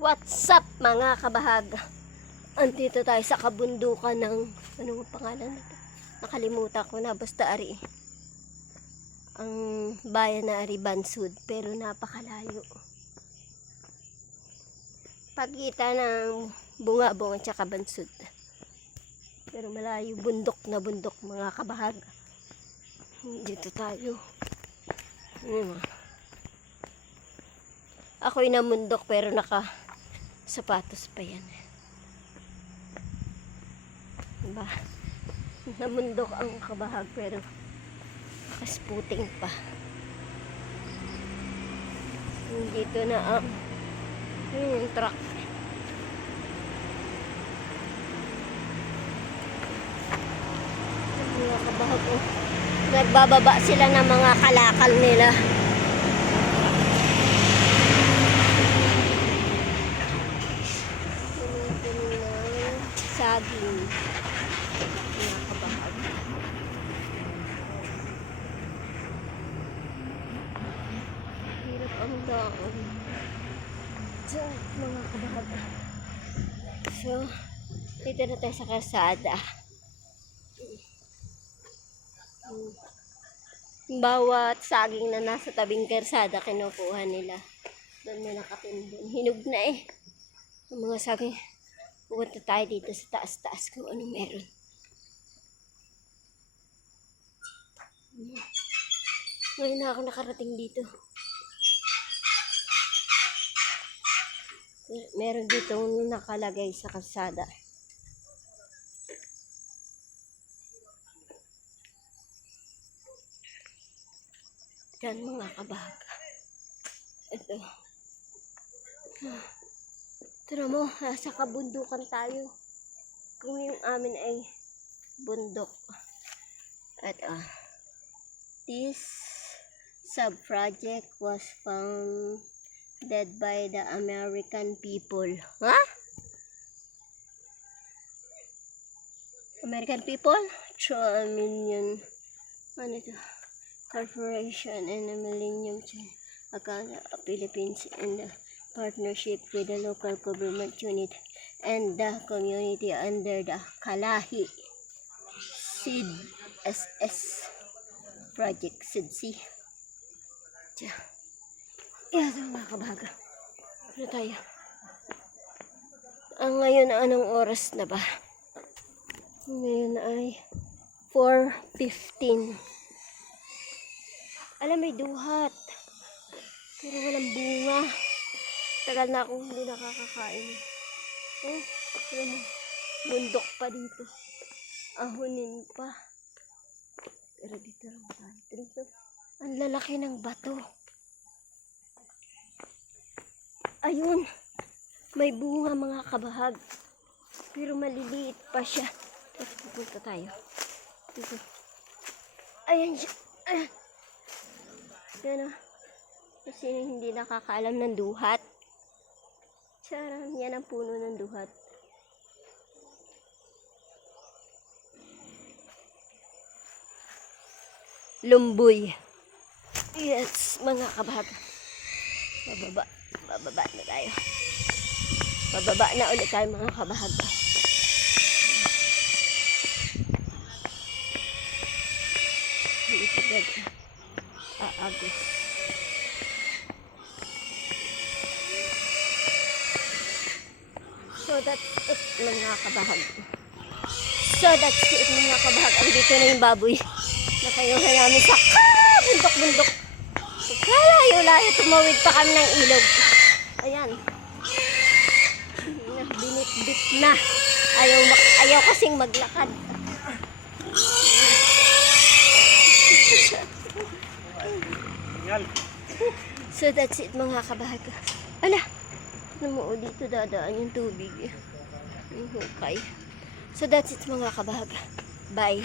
What's up mga kabahag? Andito tayo sa kabundukan ng anong pangalan nito? Nakalimutan ko na, basta ari. Ang bayan na ari Bansud, pero napakalayo. Pagkita ng Bungabong at saka Bansud. Pero malayo, bundok na bundok mga kabahag. Dito tayo. Ako'y namundok pero naka sapatos pa yan. Diba? Namundok ang kabahag pero kasputing pa. Dito na ang yung truck. Mga kabahag, oh. Nagbababa sila ng mga kalakal nila. Saging. Mga kabahag. Hirap ang daan. So, mga kabahag. So, dito na tayo sa kalsada. Bawat saging na nasa tabing kalsada, kinukuha nila. Doon na nakatindon. Hinog na eh. Ang mga saging. Pupunta tayo dito sa taas-taas kung ano meron. Ngayon na ako nakarating dito. Meron dito nakalagay sa kalsada. Yan mga kabahag. Ito. Tara mo, nasa kabundukan tayo. Kung yung amin ay bundok. At this sub-project was founded by the American people. Ha? American people? Through a million ano ito? Corporation and a Millennium account of Philippines and the partnership with the local government unit and the community under the Kalahi SID-SS project SID-C. Yan mga kabaga. Ano tayo? Ngayon anong oras na ba? Ngayon ay 4:15. Alam, may duhat. Pero walang bunga. Tagal na akong hindi nakakakain. Alam mo, bundok pa dito. Ahunin pa. Pero dito lang tayo. Dito, ang lalaki ng bato. Ayun. May bunga mga kabahag. Pero maliliit pa siya. Tapos pupunta tayo. Dito. Ayan siya. Yan o. Sino hindi nakakaalam ng duhat? Charang, yan ang puno ng duhat. Lumboy. Yes, mga kabahag. Bababa na tayo. Bababa na ulit tayo mga kabahag. Dito ganda. Agos. So that's it mga kabahag. Andito na yung baboy. Nakayuhan namin sa bundok-bundok. Layo-layo, tumawid pa kami ng ilog. Ayan. Binit-bit na. Ayaw kasing maglakad. So that's it mga kabahag. Ala, namuo dito dadaan yung tubig. Yung hukay. So that's it mga kabahag. Bye.